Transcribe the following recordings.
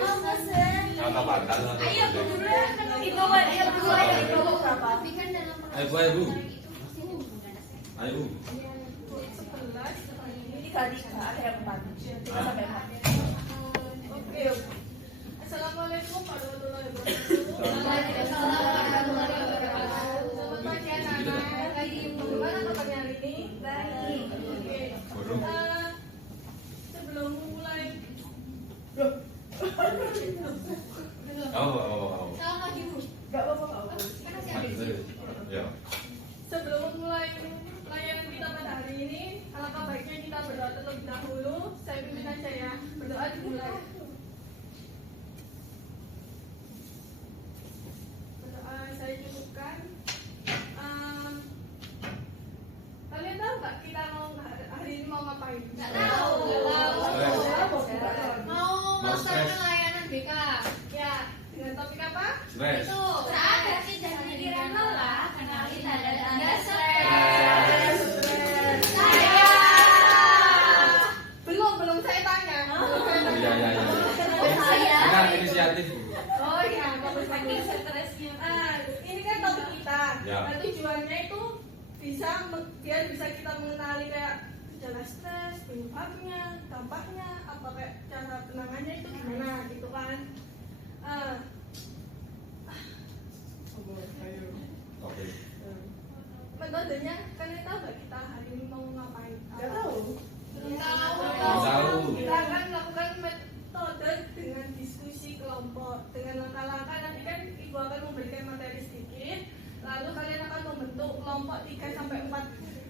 Sama batal. Ayo buruan. Itu ayo berdua ya. Itu berapa? Ayo Bu. Ayo Bu. 11. Ini kali ada yang 4. Sampai 4. Oke. Assalamualaikum warahmatullahi wabarakatuh. Waalaikumsalam warahmatullahi wabarakatuh. Selamat pagi anak-anak. Bagaimana kabarnya hari ini? Baik. Oke. Sebelum mulai Oh. Gak apa-apa. Ya. Sebelum mulai layanan kita pada hari ini, alangkah baiknya kita berdoa terlebih dahulu. Saya pimpin aja ya. Berdoa dimulai. Berdoa saya cukupkan. Kalian tahu nggak kita mau hari ini mau ngapain? Nggak tahu. Mau melaksanakan layanan BK. Ya, dengan topik apa? Stres. Itu saat hati dan pikiran lelah, kenali tanda-tanda stres. Saya belum saya tanya. Iya. Kita inisiatif. Oh iya, bagus. Stresnya. Ini kan topik kita. Ya. Nah, tujuannya itu biar bisa kita mengenali kayak gejala stres, penyebabnya, dampaknya, apa kayak cara penanganannya itu gimana gitu kan. Oke. Metodenya kalian tahu nggak kita hari ini mau ngapain? Nggak tahu. Tahu. Kita akan melakukan metode dengan diskusi kelompok dengan langkah-langkah. Nanti kan ibu akan memberikan materi sedikit, lalu kalian akan membentuk kelompok 3 sampai 4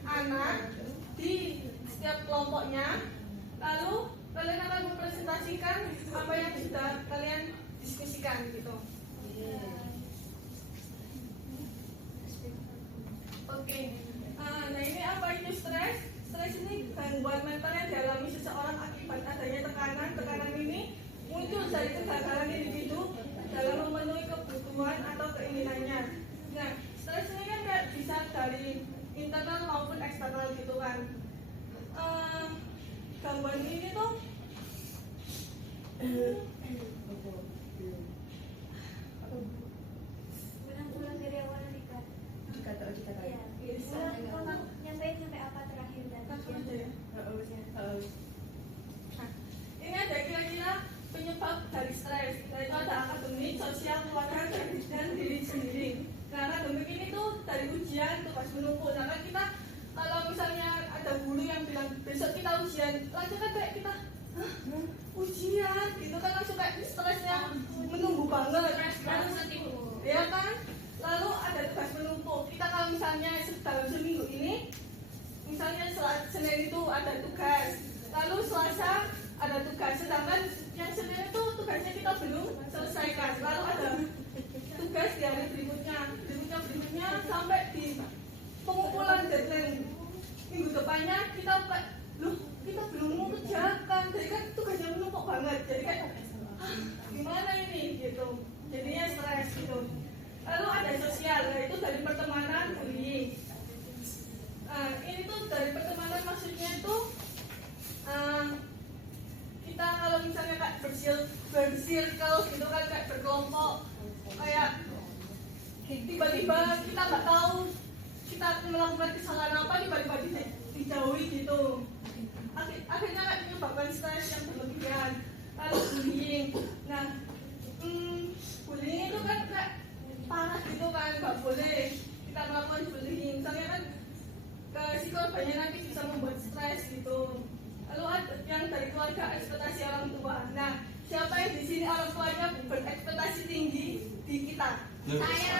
anak di setiap kelompoknya, lalu kalian akan mempresentasikan apa yang sudah kalian diskusikan gitu. Oke. Nah ini apa itu stres? Stres ini gangguan mental yang dialami seseorang akibat adanya tekanan ini muncul dari kegagalan individu dalam memenuhi kebutuhan atau keinginannya. Nah, stres ini kan kayak bisa dari internal maupun eksternal gitu kan. Gangguan ini tuh Ulang dari awal Rika. Dikata. Nyampein sampai apa terakhir dan langsung aja ya. Ini ada kira-kira penyebab dari stres, yaitu ada akademik, sosial, keluarga, dan diri sendiri. Nah, akademik ini tuh dari ujian, tugas menumpuk. Nah, kan kita kalau misalnya ada guru yang bilang besok kita ujian, langsung kan kayak kita ujian gitu kan, langsung kayak stresnya menunggu banget. Ya kan? Lalu ada tugas menumpuk. Kita kalau misalnya dalam seminggu ini, misalnya Senin itu ada tugas, lalu Selasa ada tugas, sedangkan yang Senin itu tugasnya kita belum selesaikan, lalu ada tugas di hari berikutnya sampai di pengumpulan deadline minggu depannya kita belum mengerjakan, jadi kan tugasnya menumpuk banget, jadi kan gimana ini gitu, jadinya stres gitu. Lalu ada sosial, yaitu dari pertemanan, bullying. Ini tuh dari pertemanan maksudnya itu kita kalau misalnya kayak bersirkel gitu kan, kayak berkelompok, kayak tiba-tiba kita nggak tahu kita melakukan kesalahan apa, tiba-tiba dijauhi gitu. Akhirnya kayak menyebabkan stres yang berlebihan. Lalu bullying. Nah, bullying itu kan kayak parah gitu kan, nggak boleh kita melakukan bullying. Misalnya kan si korbannya nanti bisa membuat stres gitu. Lalu ada yang dari keluarga, ekspektasi orang tua. Nah, siapa yang di sini orang tuanya berekspektasi tinggi di kita? Saya.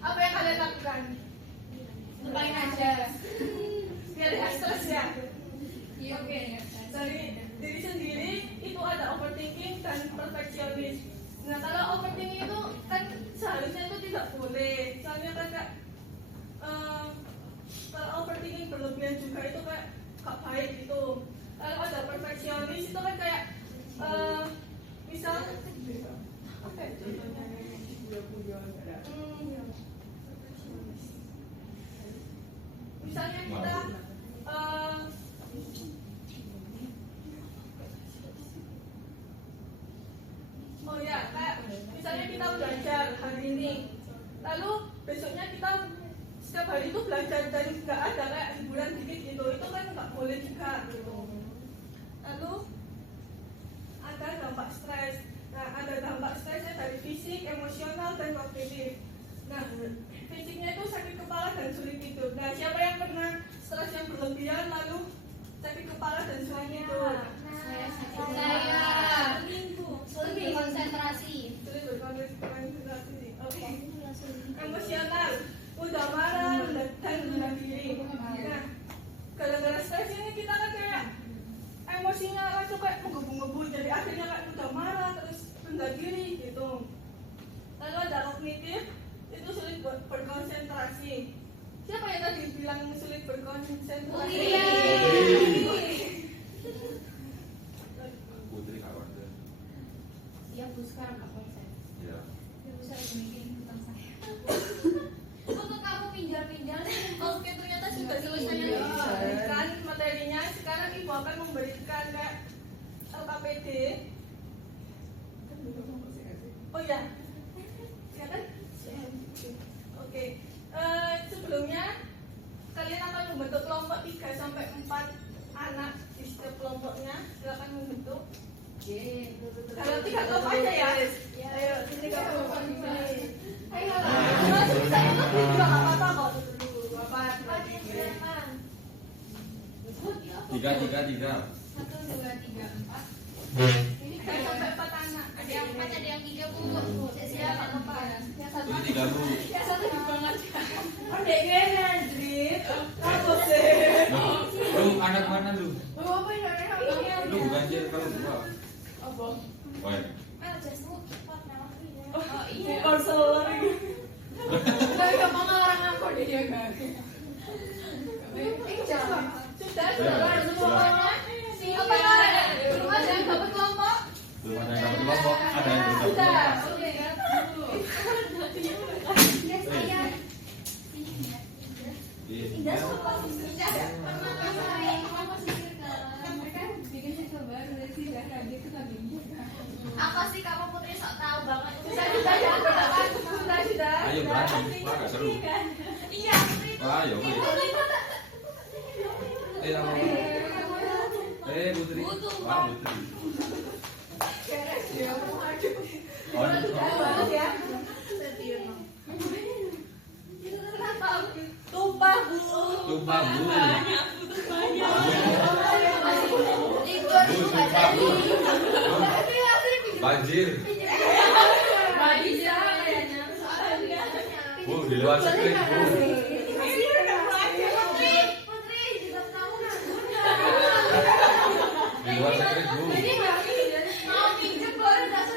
Apa yang kalian lakukan? lupain aja. Biar nggak stres ya. Iya, oke. Dari diri sendiri itu ada overthinking dan perfeksionis. Nah, kalau overthinking itu kan seharusnya itu tidak boleh. Soalnya kan kayak kalau overthinking berlebihan juga itu kayak gak baik gitu. Kalau ada perfeksionis itu kan kayak misal apa ya contohnya? Misalnya kita dan nggak ada kayak hiburan dikit gitu, itu kan nggak boleh juga gitu. Lalu ada dampak stres. Nah, ada dampak stresnya dari fisik, emosional, dan kognitif. Nah, fisiknya itu sakit kepala dan sulit tidur. Nah, siapa yang pernah stres yang berlebihan lalu sakit kepala dan sulit tidur? Saya sulit berkonsentrasi. Sulit berkonsentrasi. Oke. Emosional, mudah marah dan mudah diri. Nah, gara-gara stres ini kita kan kayak emosinya langsung kayak menggebu-gebu, jadi akhirnya kayak mudah marah terus rendah diri gitu. Lalu ada kognitif, itu sulit berkonsentrasi. Siapa yang tadi bilang sulit berkonsentrasi? Putri kawan deh. Iya, Bu, sekarang nggak konsen. Ya. Ibu saya mikirin tentang saya. Untuk kamu pinjal-pinjal. Oke, ternyata sudah selesai yang diberikan materinya. Sekarang Ibu akan memberikan kayak LKPD. Oh ya, silakan. Oke. Sebelumnya kalian akan membentuk kelompok 3 sampai 4 anak di setiap kelompoknya. Silakan membentuk. Kalau 3 kelompok aja ya. Ayo, 3 kelompok di sini. Ayo. Saya lebih juga nggak apa-apa kok. Tiga. 1, 2, 3, 4. Ini 3 sampai 4 anak. Ada yang 4, ada yang 3, Bu. Siapa apa? Yang satu. Ini 3 Bu. Yang satu di banget. Adek gini anjrit. Apa sih? Lu anak mana lu? Apa ya? Lu bukan dia kalau gua. Apa? Woi. Oh iya. Konselor ini. Kayak pengarang aku deh dia kan. Sudah semuanya. Siapa yang ada? Belum ada yang dapat kelompok? Belum ada yang dapat kelompok. Ada yang belum dapat Sudah. kelompok. Oke ya. Iya. Apa sih kamu Putri sok tahu banget? Sudah ya. Sudah. Ayo berantem. Wah, gak seru. Iya, Putri. Ayo. Nama. Putri. Wah, Putri. Oh, Banget ya. Tumpah Bu. Tumpah Bu. Banjir. Bu, di luar sekret Bu. Di luar sekret Bu. Mau pinjam baru dasar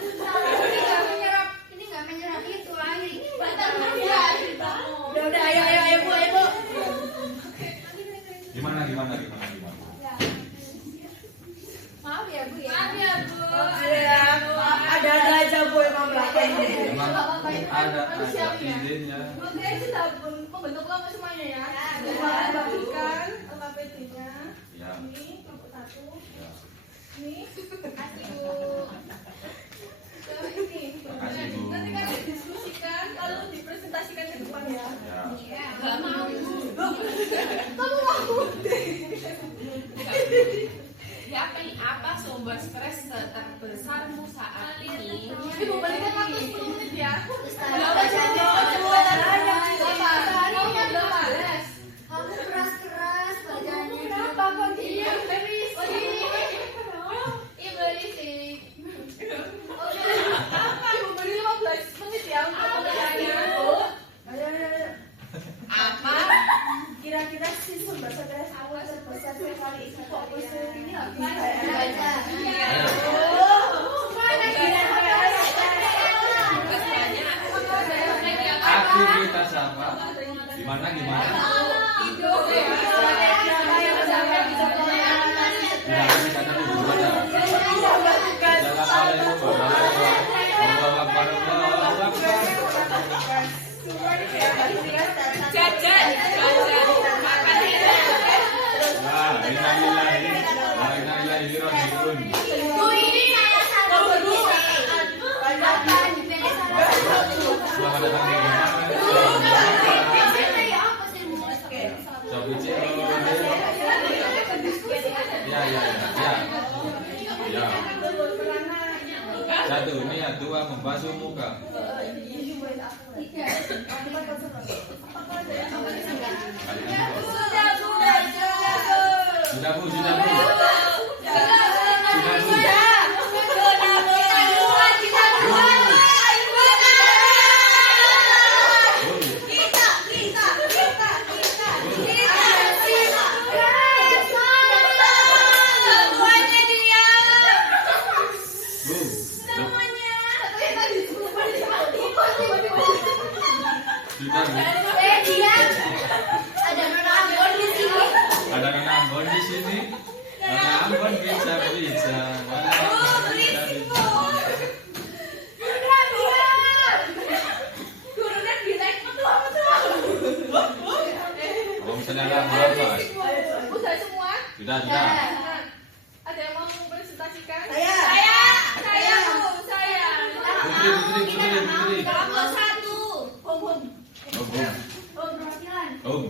ini nggak menyerap itu air ini batal aja. Udah ayo Bu. Gimana? Maaf ya Bu. Ada aja Bu emang belakang. Memang ada izinnya. Oke, sudah membentuk kelompok semuanya ya. Kita bagikan LKPD-nya. Ya. Ini kelompok 1. Ya. Ini. Kasih Bu. Ini. Makasih, Bu. Nanti kan didiskusikan lalu dipresentasikan ke depan ya. Ya. Nggak mau Bu. Kamu mau? Ya, apa sumber stres terbesarmu saat ini? Ibu berikan waktu 10 menit ya. Kamu keras-keras bacanya. Kenapa kok Iya, gitu? berisik. Iya, berisik. Ibu beri 15 menit ya untuk pengertiannya. Ayo. Apa? Kira-kira sih sumber stres awal terbesar sekali itu kok ini nggak bisa Baca. Aktivitas apa? Gimana? Hidup ya. Bilang di sana dulu ada. Jalan kali itu Allah Akbar. Jajan. Makan enak. Nah, innalillahi wa inna ilaihi raji'un. Bu, ini salah satu bisa. Apa? Dipilih salah satu. Selamat datang di mana? Biasanya apa sih Bu? Coba cek. Ya. Satu, ini ya, dua membasuh muka. Sudah bu. Sudah bu. Ada Nona Ambon di sini. Ada Nona Ambon di sini. Nona Ambon bisa. Nona Ambon bisa. Gurunya bilang Kalau misalnya nggak apa? Udah semua? Sudah. Nah, ada yang mau mempresentasikan? Saya Bu, saya. Putri. Kelompok 1. Om. Om. Perwakilan. Om.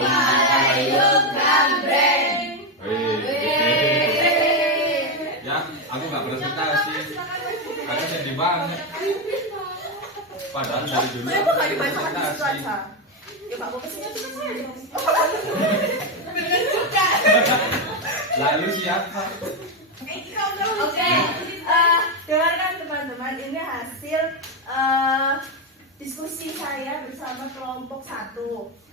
Payung Gambreng. Ya, aku nggak presentasi. Karena sedih banget. Padahal dari dulu Saya kok nggak dibacakan di situ aja? Ya Pak, mau kesini cuma saya. Lalu siapa? Oke, dengarkan teman-teman, ini hasil diskusi saya bersama kelompok 1.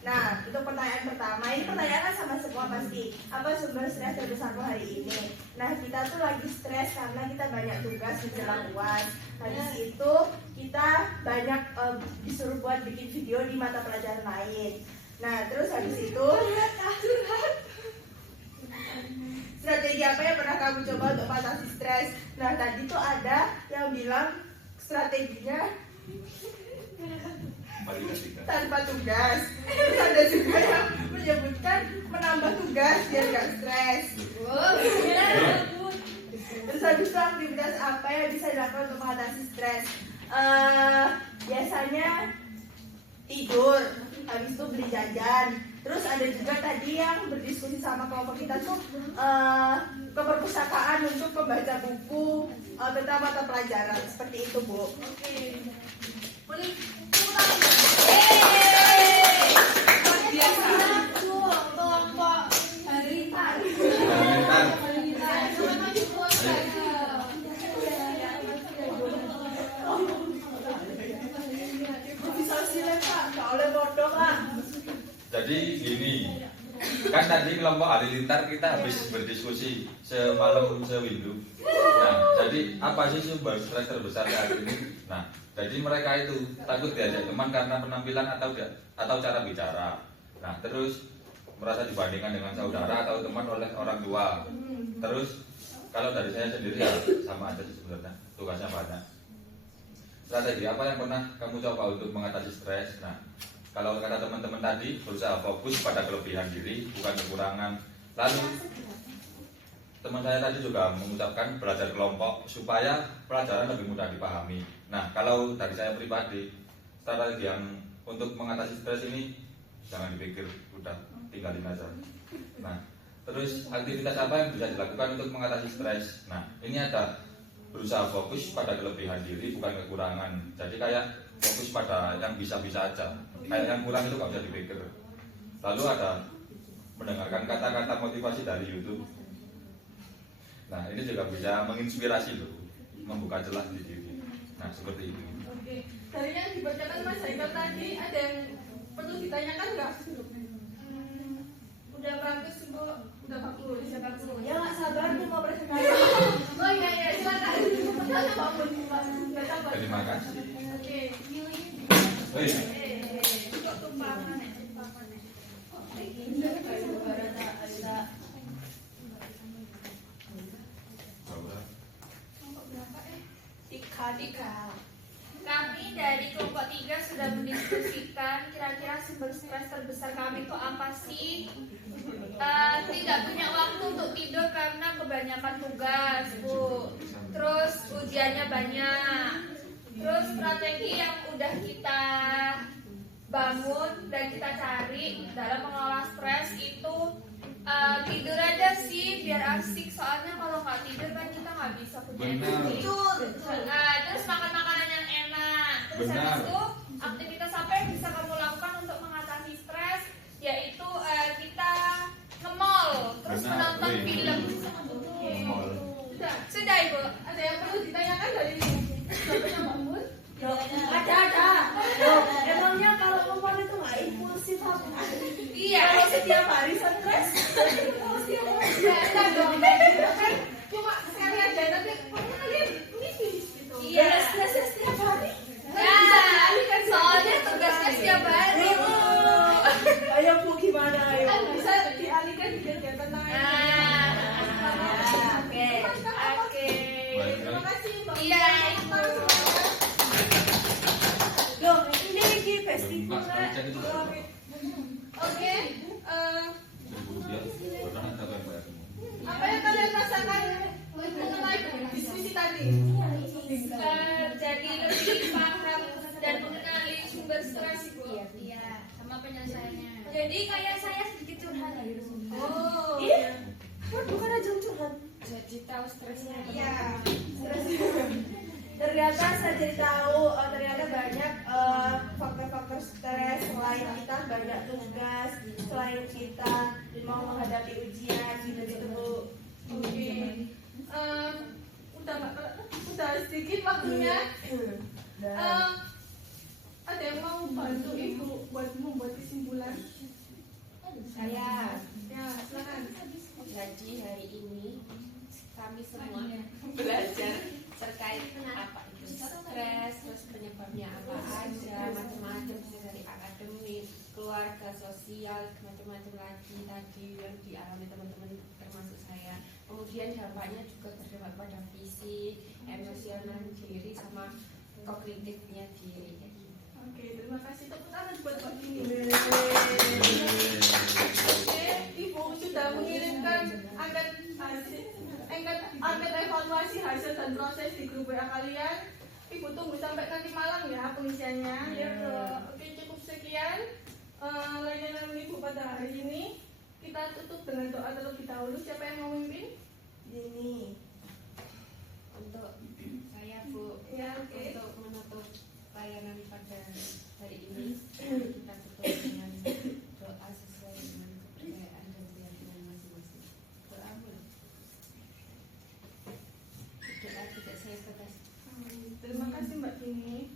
Nah, untuk pertanyaan pertama, ini pertanyaan kan sama semua pasti. Apa sumber stres terbesarmu hari ini? Nah, kita tuh lagi stres karena kita banyak tugas menjelang UAS. Habis itu kita banyak disuruh buat bikin video di mata pelajaran lain. Nah, terus habis itu strategi apa yang pernah kamu coba untuk mengatasi stres? Nah, tadi tuh ada yang bilang strateginya tanpa tugas. Terus ada juga yang menyebutkan menambah tugas biar gak stres. Terus habis itu aktivitas apa yang bisa dilakukan untuk mengatasi stres? Biasanya tidur, habis itu beli jajan. Terus ada juga tadi yang berdiskusi sama kelompok kita tuh ke perpustakaan untuk membaca buku tentang mata pelajaran seperti itu, Bu. Oke. Boleh Biasa. kelompok halilintar. Bisa silet Pak, nggak oleh bodoh Pak. Jadi gini, kan tadi kelompok halilintar kita habis berdiskusi semalam sewindu. Nah, jadi apa sih sumber stres terbesar saat ini? Nah, jadi mereka itu takut diajak teman karena penampilan atau cara bicara. Nah, terus merasa dibandingkan dengan saudara atau teman oleh orang tua. Terus kalau dari saya sendiri ya sama aja sih sebenarnya, tugasnya banyak. Strategi apa yang pernah kamu coba untuk mengatasi stres? Nah, kalau kata teman-teman tadi, berusaha fokus pada kelebihan diri, bukan kekurangan. Lalu teman saya tadi juga mengucapkan belajar kelompok supaya pelajaran lebih mudah dipahami. Nah, kalau dari saya pribadi, strategi yang untuk mengatasi stres ini jangan dipikir, udah tinggalin aja. Nah, terus aktivitas apa yang bisa dilakukan untuk mengatasi stres? Nah, ini ada berusaha fokus pada kelebihan diri, bukan kekurangan. Jadi kayak fokus pada yang bisa-bisa aja. Kayak yang kurang itu gak bisa dipikir. Lalu ada mendengarkan kata-kata motivasi dari YouTube. Nah, ini juga bisa menginspirasi loh, membuka celah di diri. Nah, seperti itu. Oke. Dari yang dibacakan Mas Haikal tadi, ada yang perlu ditanyakan nggak? Udah bagus, Bu. Udah bagus. Udah bagus. Ya nggak sabar tuh mau presentasi. Oh iya, silakan. Terima kasih. Oke. Hei, Kok tumpah mana? Tiga. Kami dari kelompok 3 sudah mendiskusikan kira-kira sumber stres terbesar kami itu apa sih? Tidak punya waktu untuk tidur karena kebanyakan tugas, Bu. Terus ujiannya banyak. Terus strategi yang udah kita bangun dan kita cari dalam mengelola stres itu tidur aja sih biar asik, soalnya kalau nggak tidur kan kita nggak bisa punya Benar. energi. Betul. Terus makan makanan yang enak. Terus Benar. habis itu aktivitas apa yang bisa kamu lakukan untuk mengatasi stres? Yaitu kita nge-mall, terus Benar. menonton Wih. film. Nge-mall. Sudah ibu. Ada yang perlu ditanyakan dari Bapak Mbak Mun? Ada. Loh, emangnya kalau ngomong itu nggak impulsif apa? Iya. Kalau setiap hari stres, pasti Enggak dong. Kan cuma sekali aja tapi pokoknya kalian tipis gitu. Iya. stresnya setiap hari. Ya, soalnya tugasnya setiap hari. Bu. Ayo Bu, gimana ayo? Kan bisa dialihkan ke kegiatan lain. Oke. Terima kasih Mbak. Iya, Ibu. Loh, ini lagi festival. Mas, kalau cek itu nggak apa. Oke. Kemudian pernah ada kabar. Apa yang kalian rasakan mengenai diskusi tadi? Jadi lebih paham dan mengenali sumber stres itu. Iya, sama penyelesaiannya. Jadi kayak saya sedikit curhat. Oh. Iya. Bukan aja curhat. Jadi tahu stresnya. Iya. Ternyata saya jadi tahu ternyata banyak faktor-faktor stres selain kita banyak tugas, selain kita mau menghadapi ujian gitu Bu. Oke. Udah sedikit waktunya. Ada yang mau bantu Ibu buat membuat kesimpulan? Saya Ya, silakan. jadi hari ini kami semua belajar terkait apa itu stres, terus penyebabnya apa aja, macam-macam bisa dari akademik, keluarga, sosial, macam-macam lagi tadi yang dialami teman-teman termasuk saya. Kemudian dampaknya juga berdampak pada fisik, emosional diri sama kognitifnya diri. Oke, terima kasih. Tepuk tangan buat Mbak Kini. Oke, Ibu sudah mengirimkan angket evaluasi hasil dan proses di grup WA kalian. Ibu tunggu sampai nanti malam ya pengisiannya. Oke, cukup sekian layanan Ibu pada hari ini. Kita tutup dengan doa terlebih dahulu. Siapa yang mau memimpin? Ini. Untuk saya Bu, Ya, oke. untuk menutup layanan pada hari ini kita tutup dengan doa sesuai dengan kepercayaan dan keyakinan masing-masing. Doa Bu. Doa tidak saya kata. Terima kasih Mbak Kini.